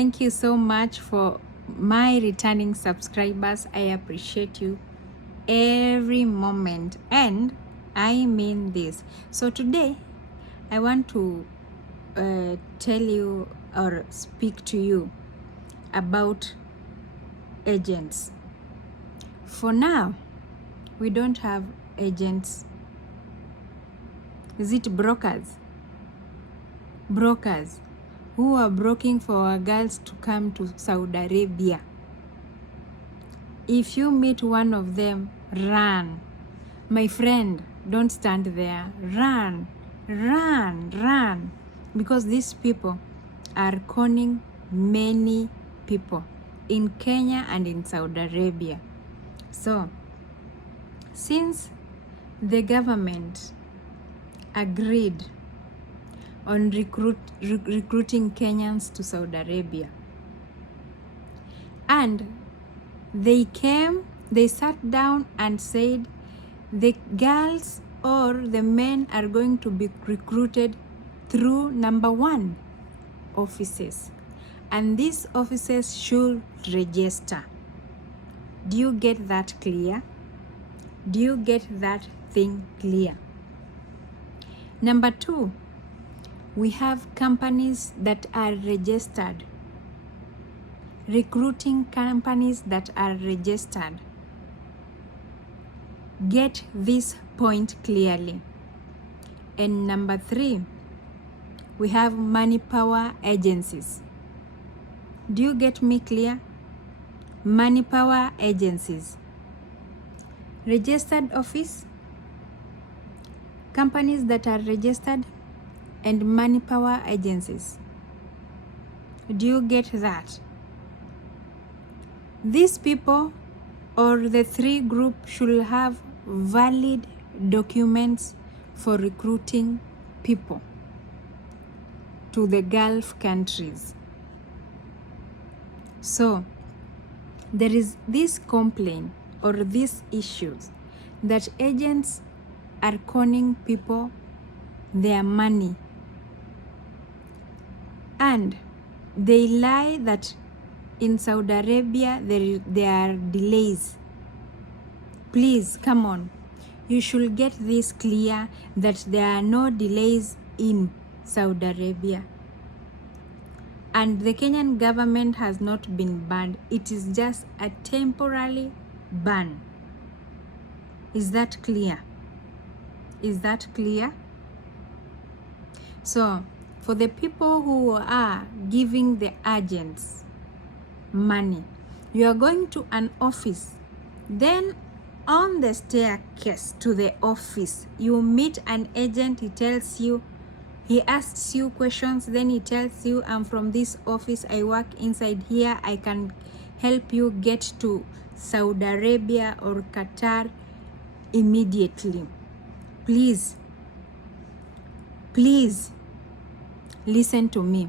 Thank you so much for my returning subscribers. I appreciate you every moment, and I mean this. So today I want to tell you or speak to you about agents. For now, we don't have agents. Is it brokers? Brokers who are broking for our girls to come to Saudi Arabia. If you meet one of them, run. My friend, don't stand there. Run, run, run. Because these people are conning many people in Kenya and in Saudi Arabia. So, since the government agreed on recruiting Kenyans to Saudi Arabia, and they sat down and said the girls or the men are going to be recruited through number 1 offices, and these offices should register. Do you get that clear? Do you get that thing clear? Number 2, we have companies that are registered, recruiting companies that are registered. Get this point clearly. And number 3, we have money power agencies. Do you get me clear? Money power agencies. Registered office, companies that are registered, and money power agencies. Do you get that? These people or the 3 groups should have valid documents for recruiting people to the Gulf countries. So there is this complaint or these issues that agents are conning people their money, and they lie that in Saudi Arabia there are delays. Please, come on. You should get this clear that there are no delays in Saudi Arabia. And the Kenyan government has not been banned. It is just a temporary ban. Is that clear? Is that clear? So, for the people who are giving the agents money, you are going to an office, then on the staircase to the office, you meet an agent. He asks you questions, then he tells you, I'm from this office, I work inside here, I can help you get to Saudi Arabia or Qatar immediately. Please listen to me.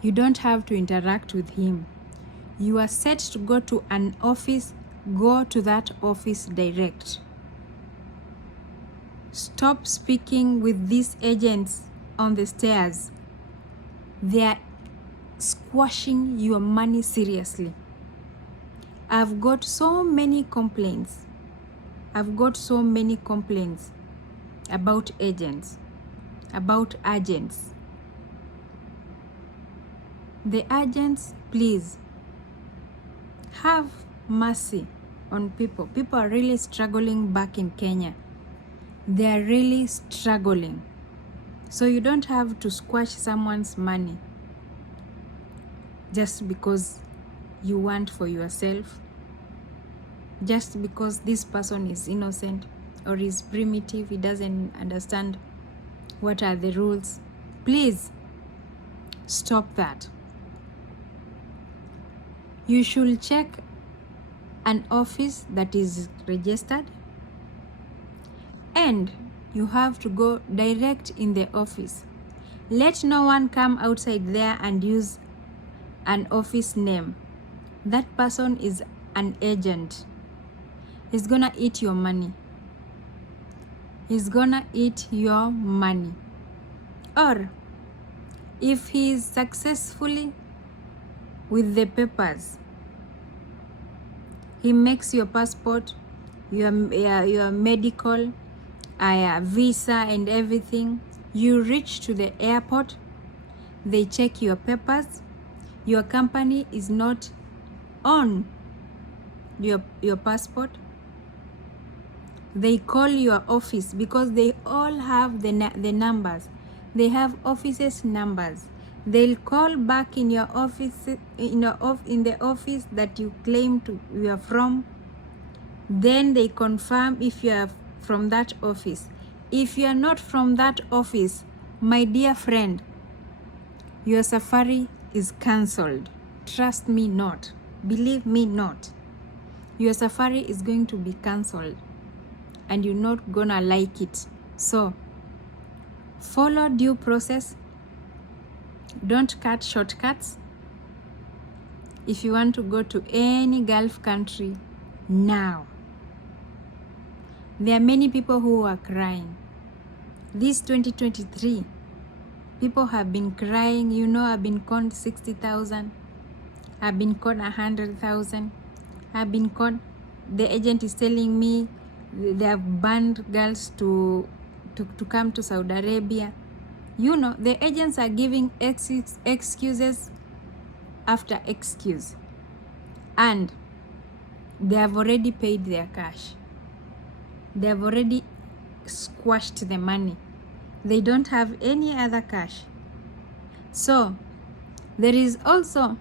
You don't have to interact with him. You are set to go to an office. Go to that office direct. Stop speaking with these agents on the stairs. They are squashing your money seriously. I've got so many complaints. About agents, about agents. The agents, please have mercy on people. People are really struggling back in Kenya. They are really struggling. So you don't have to squash someone's money just because you want for yourself, just because this person is innocent or is primitive, he doesn't understand what are the rules. Please stop that. You should check an office that is registered, and you have to go direct in the office. Let no one come outside there and use an office name. That person is an agent. He's gonna eat your money. Or if he is successfully with the papers. He makes your passport, your medical, visa and everything. You reach to the airport, they check your papers. Your company is not on your passport. They call your office because they all have the numbers. They have offices numbers. They'll call back in your office, in the office that you claim you are from. Then they confirm if you are from that office. If you are not from that office, my dear friend, your safari is cancelled. Trust me not. Believe me not. Your safari is going to be cancelled and you're not gonna like it. So follow due process. Don't cut shortcuts. If you want to go to any Gulf country now, there are many people who are crying. This 2023, people have been crying. You know, I've been conned 60,000. I've been conned 100,000. I've been conned. The agent is telling me they have banned girls to come to Saudi Arabia. You know, the agents are giving excuses after excuse. And they have already paid their cash. They have already squashed the money. They don't have any other cash. So there is also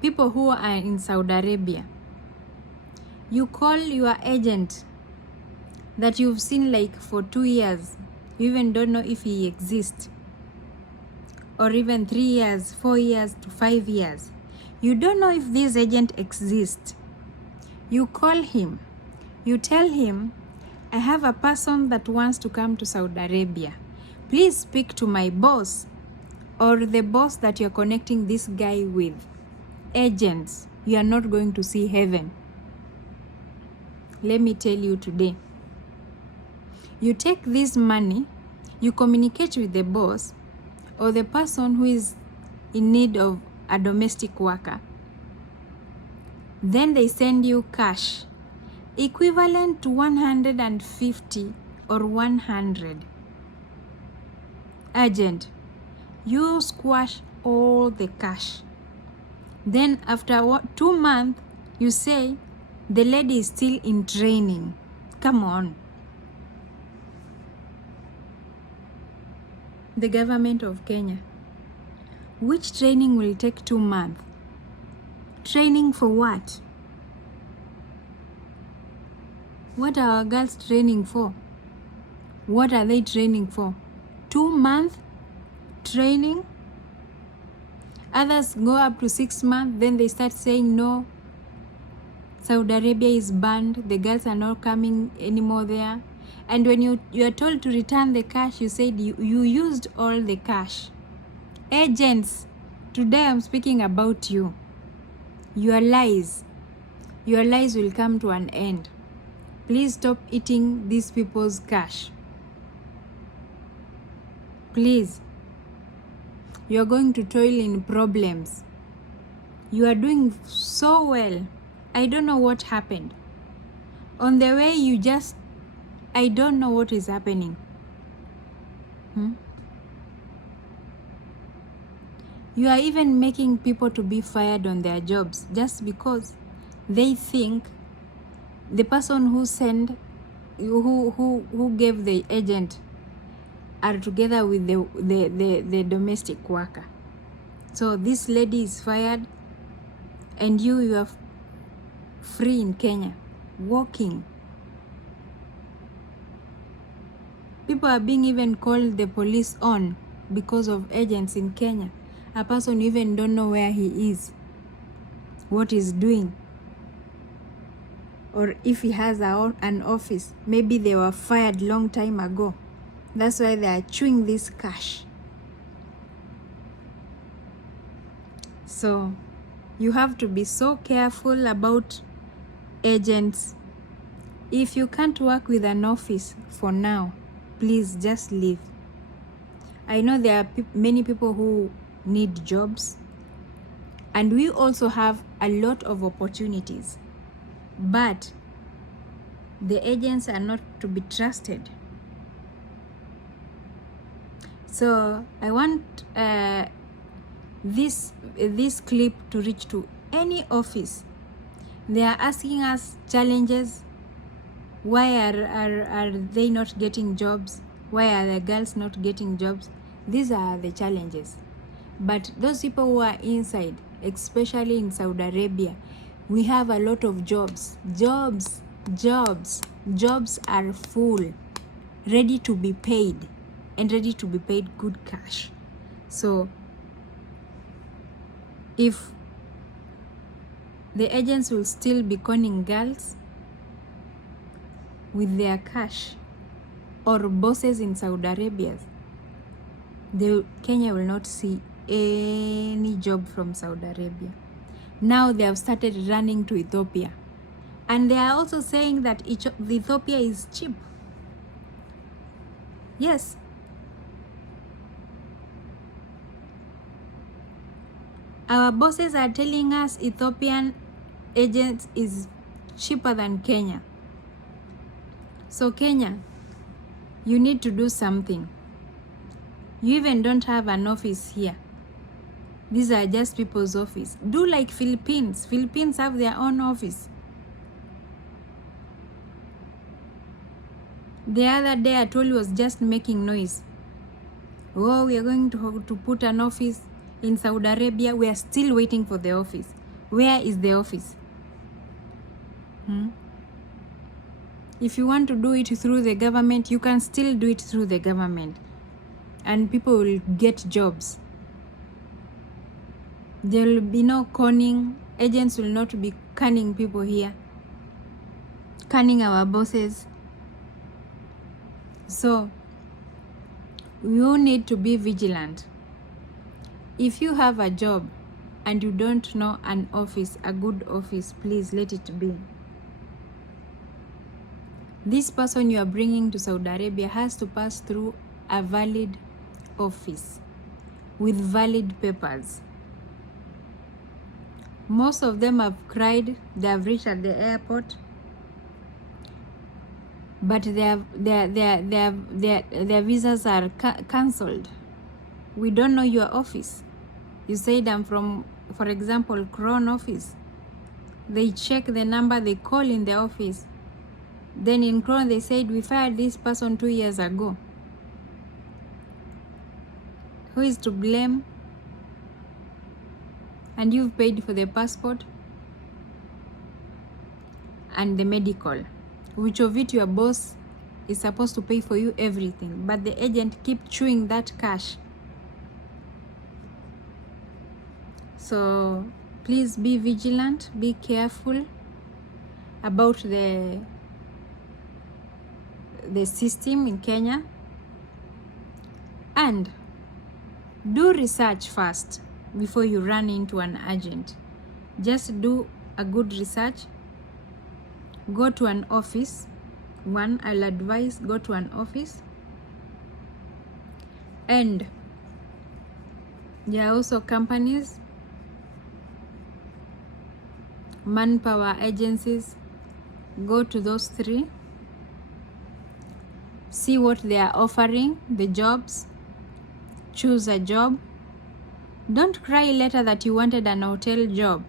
people who are in Saudi Arabia. You call your agent that you've seen like for 2 years. You even don't know if he exists. Or even 3 years, 4 years to 5 years. You don't know if this agent exists. You call him. You tell him, I have a person that wants to come to Saudi Arabia. Please speak to my boss or the boss that you're connecting this guy with. Agents, you are not going to see heaven. Let me tell you today. You take this money, you communicate with the boss or the person who is in need of a domestic worker. Then they send you cash equivalent to 150 or 100. Agent, you squash all the cash. Then after 2 months, you say the lady is still in training. Come on. The government of Kenya. Which training will take 2 months? Training for what? What are our girls training for? What are they training for? 2 months training? Others go up to 6 months, then they start saying no, Saudi Arabia is banned, the girls are not coming anymore there. And when you are told to return the cash, you said you used all the cash. Agents, today I'm speaking about you. Your lies will come to an end. Please stop eating these people's cash. Please. You are going to toil in problems. You are doing so well. I don't know what happened. On the way I don't know what is happening. You are even making people to be fired on their jobs just because they think the person who gave the agent are together with the domestic worker. So this lady is fired and you are free in Kenya, walking. People are being even called the police on because of agents in Kenya. A person even don't know where he is, what he's doing, or if he has an office. Maybe they were fired long time ago. That's why they are chewing this cash. So you have to be so careful about agents. If you can't work with an office for now, please just leave. I know there are many people who need jobs. And we also have a lot of opportunities, but the agents are not to be trusted. So I want this clip to reach to any office. They are asking us challenges. Why are they not getting jobs? Why are the girls not getting jobs? These are the challenges. But those people who are inside, especially in Saudi Arabia, we have a lot of jobs. Jobs are full, ready to be paid, and ready to be paid good cash. So if the agents will still be conning girls with their cash, or bosses in Saudi Arabia, Kenya will not see any job from Saudi Arabia. Now they have started running to Ethiopia, and they are also saying that Ethiopia is cheap. Yes, our bosses are telling us Ethiopian agents is cheaper than Kenya. So Kenya, you need to do something. You even don't have an office here. These are just people's office. Do like Philippines. Philippines have their own office. The other day Atoli was just making noise. Oh, we are going to put an office in Saudi Arabia. We are still waiting for the office. Where is the office? If you want to do it through the government, you can still do it through the government, and people will get jobs. There will be no conning. Agents will not be conning people here, conning our bosses. So you need to be vigilant. If you have a job and you don't know an office, a good office, please let it be. This person you are bringing to Saudi Arabia has to pass through a valid office with valid papers. Most of them have cried. They have reached at the airport, but their visas are cancelled. We don't know your office. You said I'm from, for example, Crown office. They check the number, they call in the office. Then in Crown they said we fired this person 2 years ago. Who is to blame? And you've paid for the passport and the medical. Which of it your boss is supposed to pay for you everything, but the agent keep chewing that cash. So please be vigilant, be careful about the system in Kenya, and do research first before you run into an agent. Just do a good research. Go to an office. I'll advise, go to an office. And there are also companies, manpower agencies. Go to those 3. See what they are offering, the jobs. Choose a job. Don't cry later that you wanted an hotel job